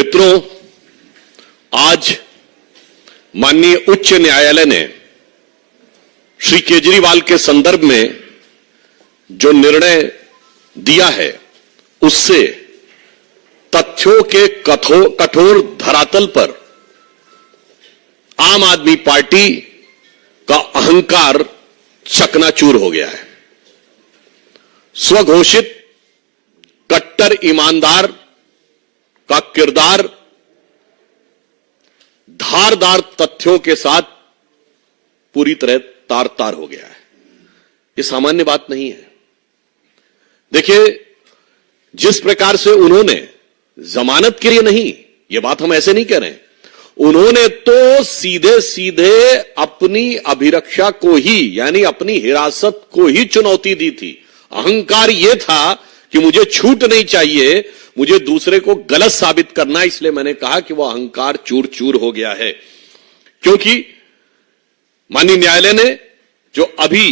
मित्रों, आज माननीय उच्च न्यायालय ने श्री केजरीवाल के संदर्भ में जो निर्णय दिया है उससे तथ्यों के कठोर धरातल पर आम आदमी पार्टी का अहंकार चकनाचूर हो गया है। स्वघोषित कट्टर ईमानदार का किरदार धारदार तथ्यों के साथ पूरी तरह तार तार हो गया है। यह सामान्य बात नहीं है। देखिए, जिस प्रकार से उन्होंने जमानत के लिए नहीं, यह बात हम ऐसे नहीं कह रहे हैं, उन्होंने तो सीधे सीधे अपनी अभिरक्षा को ही, यानी अपनी हिरासत को ही चुनौती दी थी। अहंकार यह था कि मुझे छूट नहीं चाहिए, मुझे दूसरे को गलत साबित करना, इसलिए मैंने कहा कि वह अहंकार चूर चूर हो गया है। क्योंकि माननीय न्यायालय ने जो अभी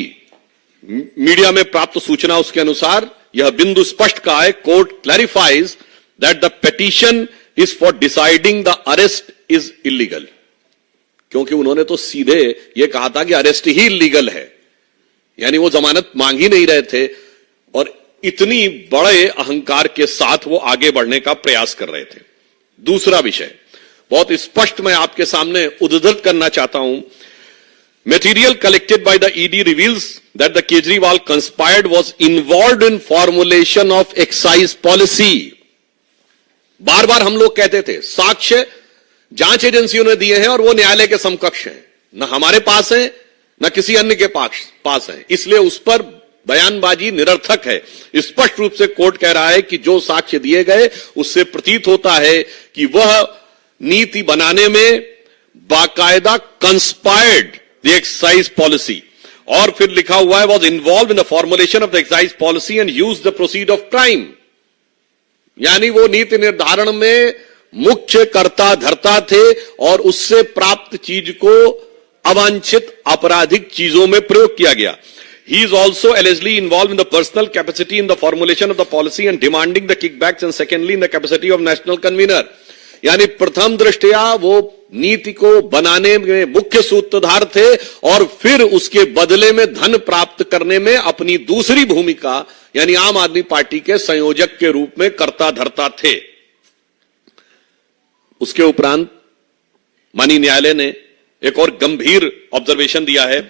मीडिया में प्राप्त सूचना उसके अनुसार यह बिंदु स्पष्ट कहा है, court clarifies that the petition is for deciding the arrest is illegal. क्योंकि उन्होंने तो सीधे यह कहा था कि अरेस्ट ही इलीगल है, यानी वो जमानत मांग ही नहीं रहे थे और इतनी बड़े अहंकार के साथ वो आगे बढ़ने का प्रयास कर रहे थे। दूसरा विषय बहुत स्पष्ट मैं आपके सामने उद्धृत करना चाहता हूं। Material collected by the ED reveals that the Kejriwal conspired was involved in formulation of excise policy. बार बार हम लोग कहते थे साक्ष्य जांच एजेंसियों ने दिए हैं और वो न्यायालय के समकक्ष हैं, न हमारे पास है न किसी अन्य के पास है, इसलिए उस पर बयानबाजी निरर्थक है। स्पष्ट रूप से कोर्ट कह रहा है कि जो साक्ष्य दिए गए उससे प्रतीत होता है कि वह नीति बनाने में बाकायदा कंस्पायर्ड द एक्साइज पॉलिसी, और फिर लिखा हुआ है was involve in the formulation of the excise policy and use the proceed of crime, यानी वो नीति निर्धारण में मुख्य कर्ता धर्ता थे और उससे प्राप्त चीज को अवांछित आपराधिक चीजों में प्रयोग किया गया। He is also allegedly involved in the personal capacity in the formulation of the policy and demanding the kickbacks, and secondly in the capacity of national convener, यानी प्रथम दृष्टया वो नीति को बनाने में मुख्य सूत्रधार थे और फिर उसके बदले में धन प्राप्त करने में अपनी दूसरी भूमिका यानी आम आदमी पार्टी के संयोजक के रूप में कर्ता धर्ता थे। उसके उपरांत माननीय न्यायालय ने एक और गंभीर ऑब्जर्वेशन दिया है।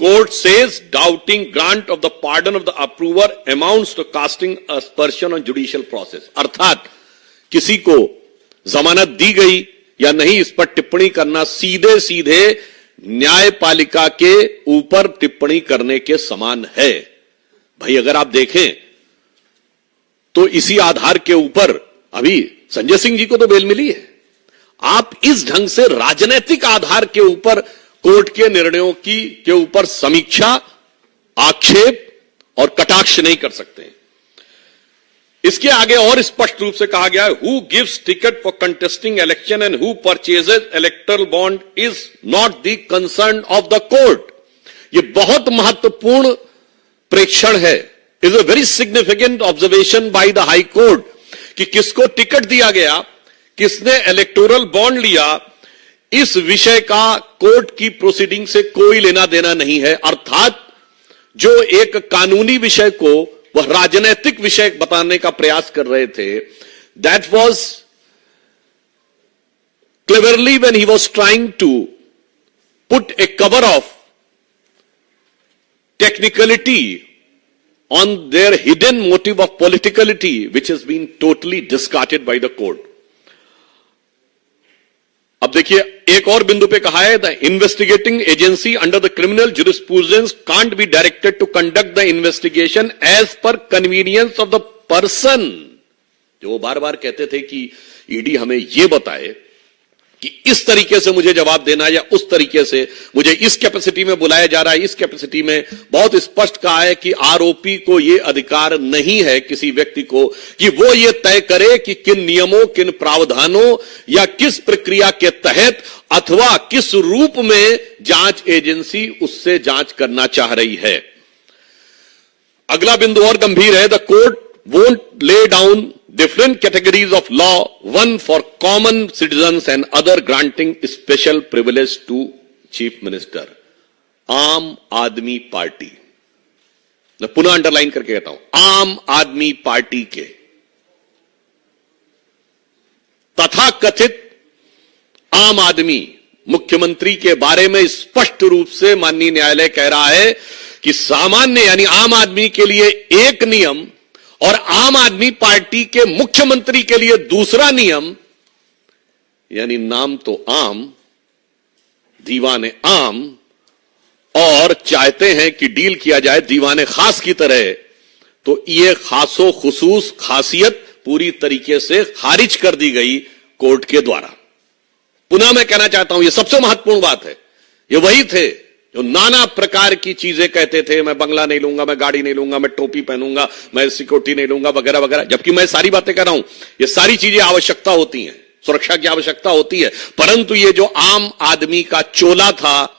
Court says doubting grant of the pardon of the approver amounts to casting aspersion on judicial process। अर्थात किसी को जमानत दी गई या नहीं इस पर टिप्पणी करना सीधे सीधे न्यायपालिका के ऊपर टिप्पणी करने के समान है। भाई अगर आप देखें तो इसी आधार के ऊपर अभी संजय सिंह जी को तो बेल मिली है। आप इस ढंग से राजनीतिक आधार के ऊपर कोर्ट के निर्णयों के ऊपर समीक्षा, आक्षेप और कटाक्ष नहीं कर सकते। इसके आगे और स्पष्ट रूप से कहा गया है, who gives ticket for contesting election and who purchases electoral bond is not the concern of the court. ये बहुत महत्वपूर्ण प्रेक्षण है, is a very significant observation by the high court कि किसको टिकट दिया गया, किसने इलेक्टोरल बॉन्ड लिया, इस विषय का कोर्ट की प्रोसीडिंग से कोई लेना देना नहीं है। अर्थात जो एक कानूनी विषय को वह राजनीतिक विषय बताने का प्रयास कर रहे थे, that was cleverly when he was trying to put a cover of technicality on their hidden motive of politicality which has been totally discarded by the court. अब देखिए एक और बिंदु पे कहा है, the investigating agency under the criminal jurisprudence can't be directed to conduct the investigation as per convenience of the person. जो वो बार बार कहते थे कि ईडी हमें यह बताए कि इस तरीके से मुझे जवाब देना या उस तरीके से मुझे इस कैपेसिटी में बुलाया जा रहा है, इस कैपेसिटी में। बहुत स्पष्ट कहा है कि आरोपी को यह अधिकार नहीं है किसी व्यक्ति को कि वो ये तय करे कि किन नियमों, किन प्रावधानों या किस प्रक्रिया के तहत अथवा किस रूप में जांच एजेंसी उससे जांच करना चाह रही है। अगला बिंदु और गंभीर है, the court won't lay down different categories of law, one for common citizens and other granting special privilege to Chief Minister. आम आदमी पार्टी, मैं पुनः अंडरलाइन करके कहता हूं, आम आदमी पार्टी के तथाकथित आम आदमी मुख्यमंत्री के बारे में स्पष्ट रूप से माननीय न्यायालय कह रहा है कि सामान्य यानी आम आदमी के लिए एक नियम और आम आदमी पार्टी के मुख्यमंत्री के लिए दूसरा नियम, यानी नाम तो आम, दीवाने आम, और चाहते हैं कि डील किया जाए दीवाने खास की तरह, तो यह खासो खुसूस खासियत पूरी तरीके से खारिज कर दी गई कोर्ट के द्वारा। पुनः मैं कहना चाहता हूं, यह सबसे महत्वपूर्ण बात है। ये वही थे जो नाना प्रकार की चीजें कहते थे, मैं बंगला नहीं लूंगा, मैं गाड़ी नहीं लूंगा, मैं टोपी पहनूंगा, मैं सिक्योरिटी नहीं लूंगा, वगैरह वगैरह। जबकि मैं सारी बातें कर रहा हूं, ये सारी चीजें आवश्यकता होती हैं, सुरक्षा की आवश्यकता होती है, परंतु ये जो आम आदमी का चोला था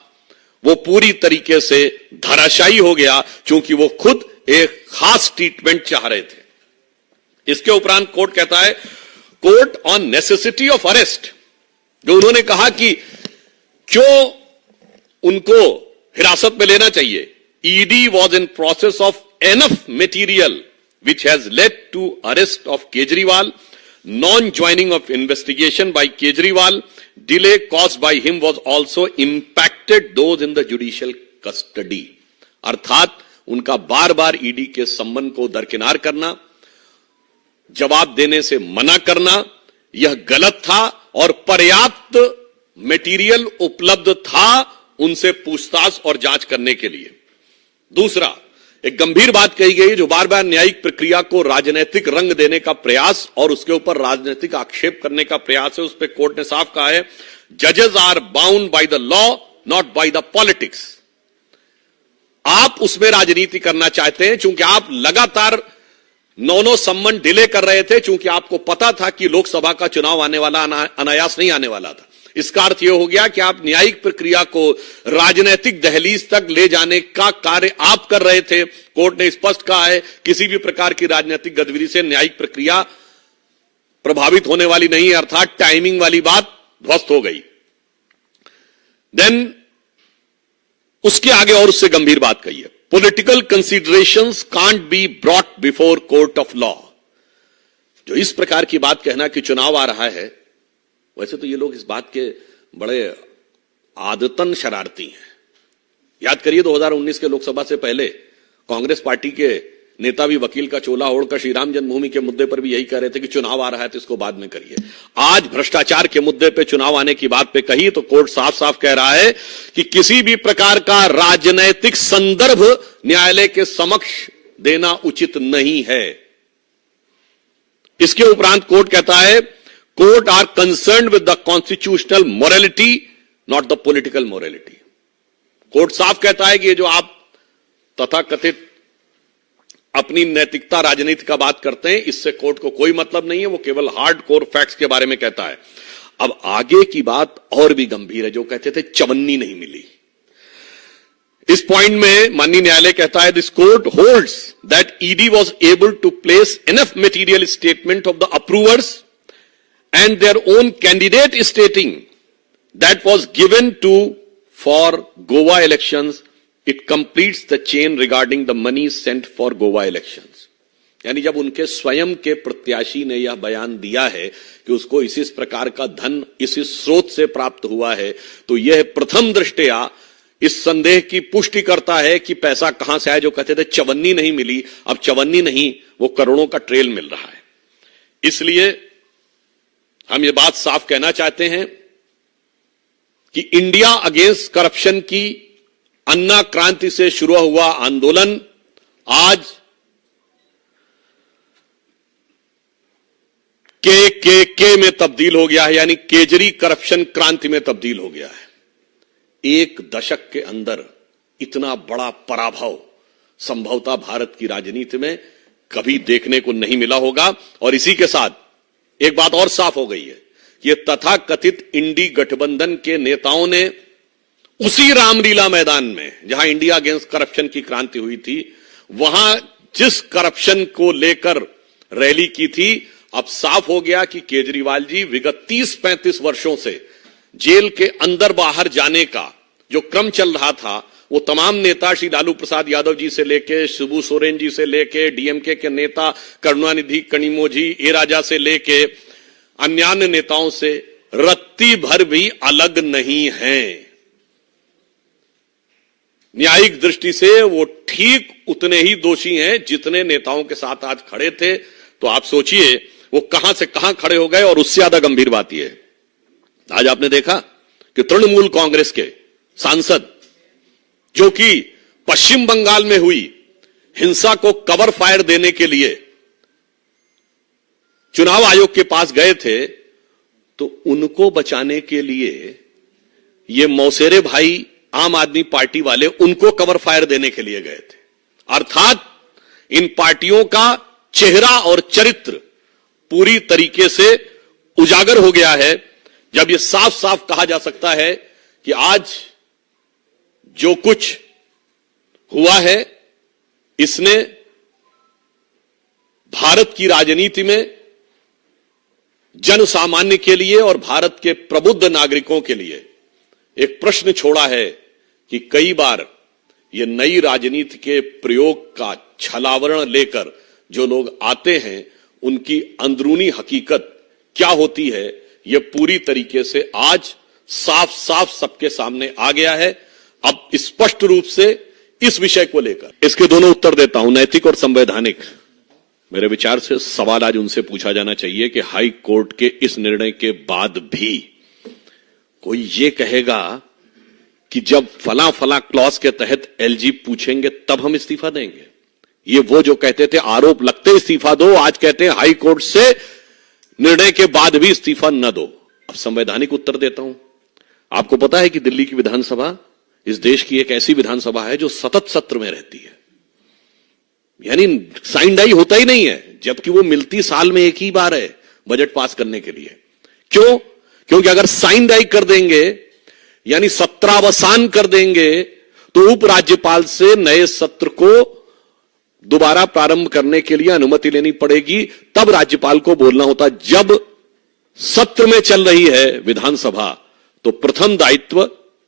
वो पूरी तरीके से धराशायी हो गया, क्योंकि वो खुद एक खास ट्रीटमेंट चाह रहे थे। इसके उपरांत कोर्ट कहता है, court on necessity of arrest, जो उन्होंने कहा कि क्यों उनको हिरासत में लेना चाहिए। ED was in process of enough material which has led to arrest of Kejriwal, non joining of investigation by Kejriwal, delay caused by him was also impacted those in the judicial custody। अर्थात उनका बार बार ईडी के सम्मन को दरकिनार करना, जवाब देने से मना करना, यह गलत था और पर्याप्त मटेरियल उपलब्ध था उनसे पूछताछ और जांच करने के लिए। दूसरा, एक गंभीर बात कही गई, जो बार बार न्यायिक प्रक्रिया को राजनीतिक रंग देने का प्रयास और उसके ऊपर राजनीतिक आक्षेप करने का प्रयास है। उस पर कोर्ट ने साफ कहा है, जजेस are bound by the law not by the politics. आप उसमें राजनीति करना चाहते हैं, क्योंकि आप लगातार 9 सम्मन डिले कर रहे थे, क्योंकि आपको पता था कि लोकसभा का चुनाव आने वाला, अनायास नहीं आने वाला था। इसका अर्थ यह हो गया कि आप न्यायिक प्रक्रिया को राजनीतिक दहलीज तक ले जाने का कार्य आप कर रहे थे। कोर्ट ने स्पष्ट कहा है, किसी भी प्रकार की राजनीतिक गतिविधि से न्यायिक प्रक्रिया प्रभावित होने वाली नहीं है, अर्थात टाइमिंग वाली बात ध्वस्त हो गई। देन उसके आगे और उससे गंभीर बात कही है, political considerations can't be brought before court of law. जो इस प्रकार की बात कहना कि चुनाव आ रहा है, वैसे तो ये लोग इस बात के बड़े आदतन शरारती हैं। याद करिए 2019 के लोकसभा से पहले कांग्रेस पार्टी के नेता भी वकील का चोला ओढ़कर श्री राम जन्मभूमि के मुद्दे पर भी यही कह रहे थे कि चुनाव आ रहा है तो इसको बाद में करिए। आज भ्रष्टाचार के मुद्दे पे चुनाव आने की बात पे कही तो कोर्ट साफ साफ कह रहा है कि किसी भी प्रकार का राजनैतिक संदर्भ न्यायालय के समक्ष देना उचित नहीं है। इसके उपरांत कोर्ट कहता है, court are concerned with the constitutional morality not the political morality. Court साफ कहता है कि ये जो आप तथाकथित अपनी नैतिकता राजनीति का बात करते हैं, इससे कोर्ट को कोई मतलब नहीं है, वो केवल हार्ड कोर फैक्ट्स के बारे में कहता है। अब आगे की बात और भी गंभीर है, जो कहते थे चवन्नी नहीं मिली। इस पॉइंट में माननीय न्यायालय कहता है, this court holds that ED was able to place enough material statement of the approvers and their own candidate stating that was given to for Goa elections, it completes the chain regarding the money sent for Goa elections। यानी जब उनके स्वयं के प्रत्याशी ने यह बयान दिया है कि उसको इस प्रकार का धन इस स्रोत से प्राप्त हुआ है, तो यह प्रथम दृष्टया इस संदेह की पुष्टि करता है कि पैसा कहां से आया। जो कहते थे चवन्नी नहीं मिली, अब चवन्नी नहीं, वो करोड़ों का ट्रेल मिल रहा है। इसलिए हम ये बात साफ कहना चाहते हैं कि इंडिया अगेंस्ट करप्शन की अन्ना क्रांति से शुरू हुआ आंदोलन आज के में तब्दील हो गया है, यानी केजरी करप्शन क्रांति में तब्दील हो गया है। एक दशक के अंदर इतना बड़ा पराभव संभवतः भारत की राजनीति में कभी देखने को नहीं मिला होगा। और इसी के साथ एक बात और साफ हो गई है कि ये तथाकथित इंडी गठबंधन के नेताओं ने उसी रामलीला मैदान में जहां इंडिया अगेंस्ट करप्शन की क्रांति हुई थी, वहां जिस करप्शन को लेकर रैली की थी, अब साफ हो गया कि केजरीवाल जी विगत 30-35 वर्षों से जेल के अंदर बाहर जाने का जो क्रम चल रहा था, वो तमाम नेता श्री लालू प्रसाद यादव जी से लेके शिबू सोरेन जी से लेके डीएमके के नेता करुणानिधि कनिमोझी ए राजा से लेके अन्य नेताओं से रत्ती भर भी अलग नहीं हैं। न्यायिक दृष्टि से वो ठीक उतने ही दोषी हैं जितने नेताओं के साथ आज खड़े थे। तो आप सोचिए वो कहां से कहां खड़े हो गए। और उससे ज्यादा गंभीर बात यह है, आज आपने देखा कि तृणमूल कांग्रेस के सांसद जो कि पश्चिम बंगाल में हुई हिंसा को कवर फायर देने के लिए चुनाव आयोग के पास गए थे, तो उनको बचाने के लिए ये मौसेरे भाई आम आदमी पार्टी वाले उनको कवर फायर देने के लिए गए थे। अर्थात इन पार्टियों का चेहरा और चरित्र पूरी तरीके से उजागर हो गया है, जब यह साफ साफ कहा जा सकता है कि आज जो कुछ हुआ है इसने भारत की राजनीति में जन सामान्य के लिए और भारत के प्रबुद्ध नागरिकों के लिए एक प्रश्न छोड़ा है कि कई बार ये नई राजनीति के प्रयोग का छलावरण लेकर जो लोग आते हैं उनकी अंदरूनी हकीकत क्या होती है, यह पूरी तरीके से आज साफ साफ सबके सामने आ गया है। अब स्पष्ट रूप से इस विषय को लेकर इसके दोनों उत्तर देता हूं, नैतिक और संवैधानिक। मेरे विचार से सवाल आज उनसे पूछा जाना चाहिए कि हाई कोर्ट के इस निर्णय के बाद भी कोई ये कहेगा कि जब फला फला क्लॉज के तहत एलजी पूछेंगे तब हम इस्तीफा देंगे। ये वो जो कहते थे आरोप लगते इस्तीफा दो, आज कहते हैं हाई कोर्ट से निर्णय के बाद भी इस्तीफा न दो। अब संवैधानिक उत्तर देता हूं। आपको पता है कि दिल्ली की विधानसभा इस देश की एक ऐसी विधानसभा है जो सतत सत्र में रहती है, यानी साइन डाई होता ही नहीं है, जबकि वो मिलती साल में एक ही बार है बजट पास करने के लिए। क्यों? क्योंकि अगर साइन डाई कर देंगे यानी सत्रावसान कर देंगे तो उपराज्यपाल से नए सत्र को दोबारा प्रारंभ करने के लिए अनुमति लेनी पड़ेगी, तब राज्यपाल को बोलना होता। जब सत्र में चल रही है विधानसभा तो प्रथम दायित्व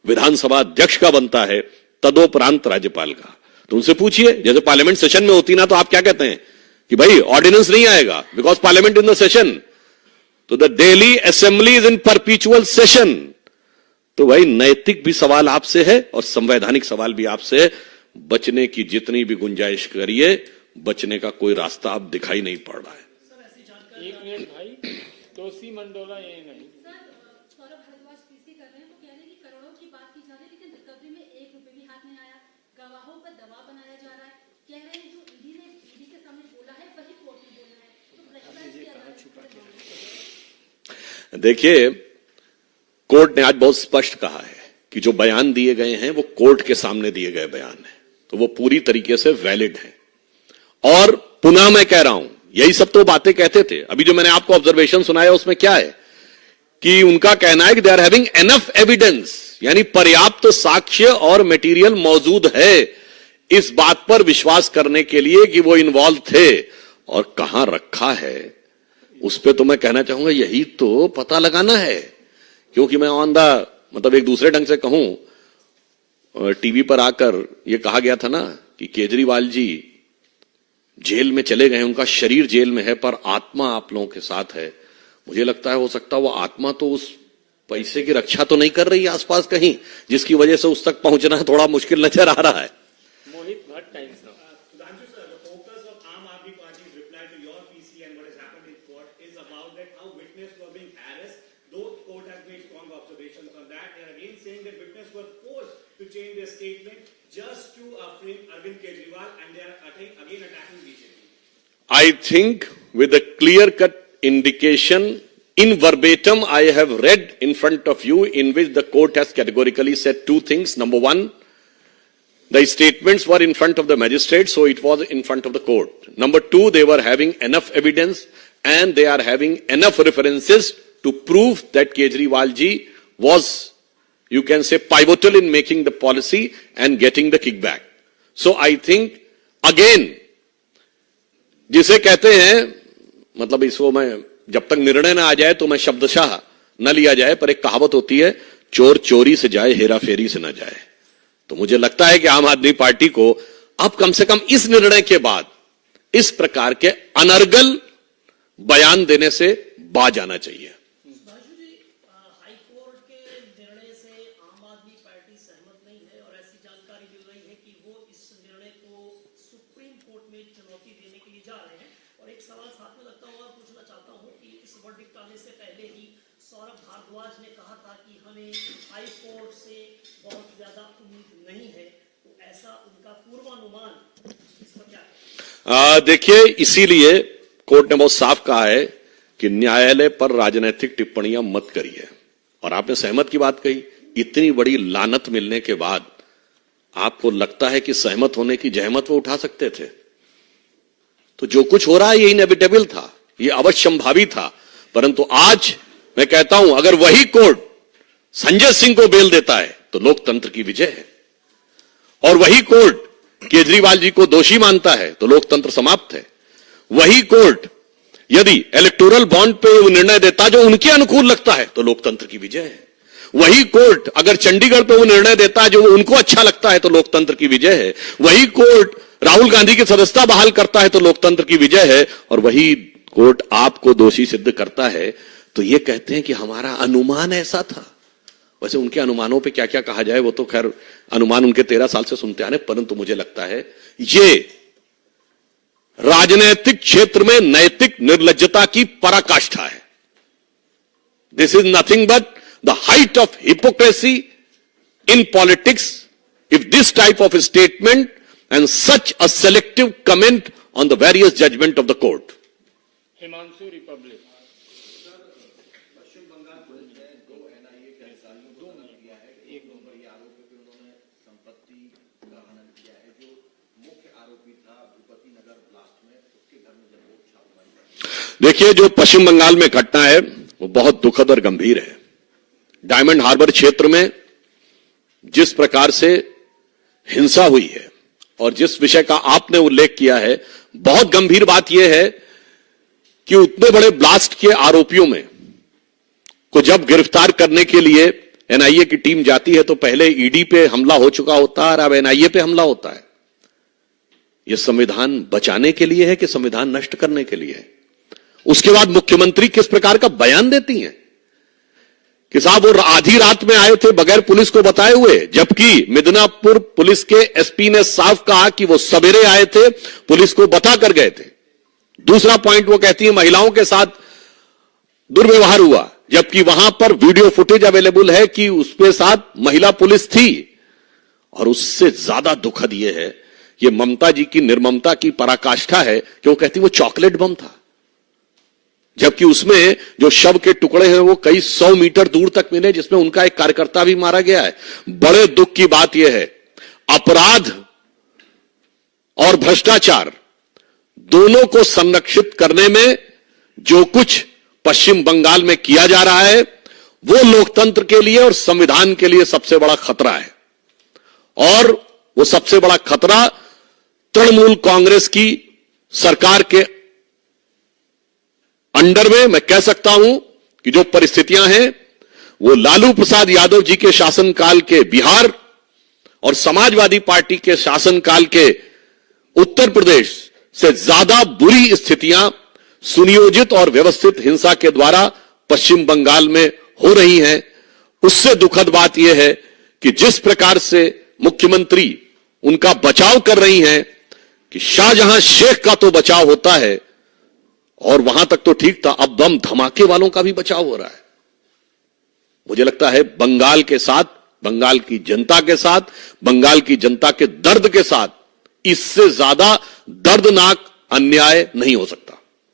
विधानसभा अध्यक्ष का बनता है, तदोपरांत राज्यपाल का। तो उनसे पूछिए, जैसे पार्लियामेंट सेशन में होती ना तो आप क्या कहते हैं कि भाई ऑर्डिनेंस नहीं आएगा because parliament in the session, तो the Delhi assembly is in perpetual session. तो भाई नैतिक भी सवाल आपसे है और संवैधानिक सवाल भी आपसे है। बचने की जितनी भी गुंजाइश करिए, बचने का कोई रास्ता अब दिखाई नहीं पड़ रहा है। एक मिनट भाई, तोसी मंडोला ये नहीं सौरभ भारद्वाज पीसी कर रहे हैं, वो कह रहे हैं कि करोड़ों की बात की जा रही है लेकिन रिकवरी में 1 रुपए भी हाथ नहीं आया, गवाहों पर दबाव बनाया जा रहा है। कह रहे हैं जो ईडी के सामने बोला है वही कोर्ट में बोला है, तो भ्रष्टाचार की अदालत। देखिए, कोर्ट ने आज बहुत स्पष्ट कहा है कि जो बयान दिए गए हैं वो कोर्ट के सामने दिए गए बयान है, तो वो पूरी तरीके से वैलिड है। और पुनः मैं कह रहा हूं, यही सब तो बातें कहते थे। अभी जो मैंने आपको ऑब्जर्वेशन सुनाया उसमें क्या है कि उनका कहना है कि they are having enough evidence, यानी पर्याप्त साक्ष्य और मटेरियल मौजूद है इस बात पर विश्वास करने के लिए कि वो इन्वॉल्व थे। और कहां रखा है उस पर तो मैं कहना चाहूंगा यही तो पता लगाना है। क्योंकि मैं ऑन द मतलब एक दूसरे ढंग से कहूं, टीवी पर आकर यह कहा गया था ना कि केजरीवाल जी जेल में चले गए, उनका शरीर जेल में है पर आत्मा आप लोगों के साथ है। मुझे लगता है हो सकता है वो आत्मा तो उस पैसे की रक्षा तो नहीं कर रही है आसपास कहीं, जिसकी वजह से उस तक पहुंचना थोड़ा मुश्किल नजर आ रहा है। मोहित भट्ट टाइम से Sudhanshu sir, the focus of Aam Aadmi Party's reply to your PC and what has happened in court is about that how witnesses were being harassed. Though court has made strong observations on that, they are again saying that witnesses were forced to change their statement just to frame Arvind Kejriwal, and they are again attacking BJP. I think with a clear-cut indication in verbatim I have read in front of you in which the court has categorically said two things. Number one, the statements were in front of the magistrate, so it was in front of the court. Number two, they were having enough evidence and they are having enough references to prove that Kejriwal ji was, you can say, pivotal in making the policy and getting the kickback. So I think, again, जिसे कहते हैं मतलब इसको मैं जब तक निर्णय ना आ जाए तो मैं शब्दशः न लिया जाए, पर एक कहावत होती है, चोर चोरी से जाए, हेरा फेरी से न जाए। तो मुझे लगता है कि आम आदमी पार्टी को अब कम से कम इस निर्णय के बाद इस प्रकार के अनर्गल बयान देने से बाज आना चाहिए। हाईकोर्ट के निर्णय से आम आदमी पार्टी सहमत नहीं है और ऐसी जानकारी मिल रही है कि वो इस निर्णय को सुप्रीम कोर्ट में चुनौती देने के लिए जा रहे हैं। और एक सवाल साथ में लगता हुआ पूछना चाहता हूं कि इस वर्डिक्ट आने से पहले ही सौरभ भारद्वाज ने कहा था कि हमें हाई कोर्ट से बहुत ज्यादा उम्मीद नहीं है, तो ऐसा उनका पूर्वानुमान इस पर क्या है? देखिए, इसीलिए कोर्ट ने बहुत साफ कहा है कि न्यायालय पर राजनीतिक टिप्पणियां मत करिए। और आपने सहमत की बात कही, इतनी बड़ी लानत मिलने के बाद आपको लगता है कि सहमत होने की जहमत वो उठा सकते थे? तो जो कुछ हो रहा है ये इनएविटेबल था, ये अवश्यंभावी था। परंतु आज मैं कहता हूं, अगर वही कोर्ट संजय सिंह को बेल देता है तो लोकतंत्र की विजय है, और वही कोर्ट केजरीवाल जी को दोषी मानता है तो लोकतंत्र समाप्त है। वही कोर्ट यदि इलेक्टोरल बॉन्ड पे वो निर्णय देता जो उनके अनुकूल लगता है तो लोकतंत्र की विजय है। वही कोर्ट अगर चंडीगढ़ पे वो निर्णय देता है जो उनको अच्छा लगता है तो लोकतंत्र की विजय है। वही कोर्ट राहुल गांधी की सदस्यता बहाल करता है तो लोकतंत्र की विजय है। और वही कोर्ट आपको दोषी सिद्ध करता है तो ये कहते हैं कि हमारा अनुमान ऐसा था। वैसे उनके अनुमानों पे क्या क्या कहा जाए वो तो खैर अनुमान उनके 13 साल से सुनते आने, परंतु मुझे लगता है ये राजनीतिक क्षेत्र में नैतिक निर्लज्जता की पराकाष्ठा है। This is nothing but the height of hypocrisy in politics if this type of statement and such a selective comment on the various judgement of the court. Himanshu Republic. देखिए, जो पश्चिम बंगाल में घटना है वो बहुत दुखद और गंभीर है। डायमंड हार्बर क्षेत्र में जिस प्रकार से हिंसा हुई है और जिस विषय का आपने उल्लेख किया है, बहुत गंभीर बात यह है कि उतने बड़े ब्लास्ट के आरोपियों में को जब गिरफ्तार करने के लिए एनआईए की टीम जाती है तो पहले ईडी पे हमला हो चुका होता है और अब एनआईए पे हमला होता है। यह संविधान बचाने के लिए है कि संविधान नष्ट करने के लिए है? उसके बाद मुख्यमंत्री किस प्रकार का बयान देती हैं कि साहब वो आधी रात में आए थे बगैर पुलिस को बताए हुए, जबकि मिदनापुर पुलिस के एसपी ने साफ कहा कि वो सवेरे आए थे, पुलिस को बता कर गए थे। दूसरा पॉइंट वो कहती है महिलाओं के साथ दुर्व्यवहार हुआ, जबकि वहां पर वीडियो फुटेज अवेलेबल है कि उसके साथ महिला पुलिस थी। और उससे ज्यादा दुखद यह है, ये ममता जी की निर्ममता की पराकाष्ठा है कि वो कहती वो चॉकलेट बम था, जबकि उसमें जो शव के टुकड़े हैं वो कई 100 मीटर दूर तक मिले, जिसमें उनका एक कार्यकर्ता भी मारा गया है। बड़े दुख की बात यह है, अपराध और भ्रष्टाचार दोनों को संरक्षित करने में जो कुछ पश्चिम बंगाल में किया जा रहा है वो लोकतंत्र के लिए और संविधान के लिए सबसे बड़ा खतरा है। और वो सबसे बड़ा खतरा तृणमूल कांग्रेस की सरकार के अंडर में मैं कह सकता हूं कि जो परिस्थितियां हैं वो लालू प्रसाद यादव जी के शासनकाल के बिहार और समाजवादी पार्टी के शासनकाल के उत्तर प्रदेश से ज्यादा बुरी स्थितियां सुनियोजित और व्यवस्थित हिंसा के द्वारा पश्चिम बंगाल में हो रही हैं। उससे दुखद बात यह है कि जिस प्रकार से मुख्यमंत्री उनका बचाव कर रही हैं कि शाहजहां शेख का तो बचाव होता है और वहां तक तो ठीक था, अब बम धमाके वालों का भी बचाव हो रहा है। मुझे लगता है बंगाल के साथ, बंगाल की जनता के साथ, बंगाल की जनता के दर्द के साथ इससे ज्यादा दर्दनाक अन्याय नहीं हो सकता।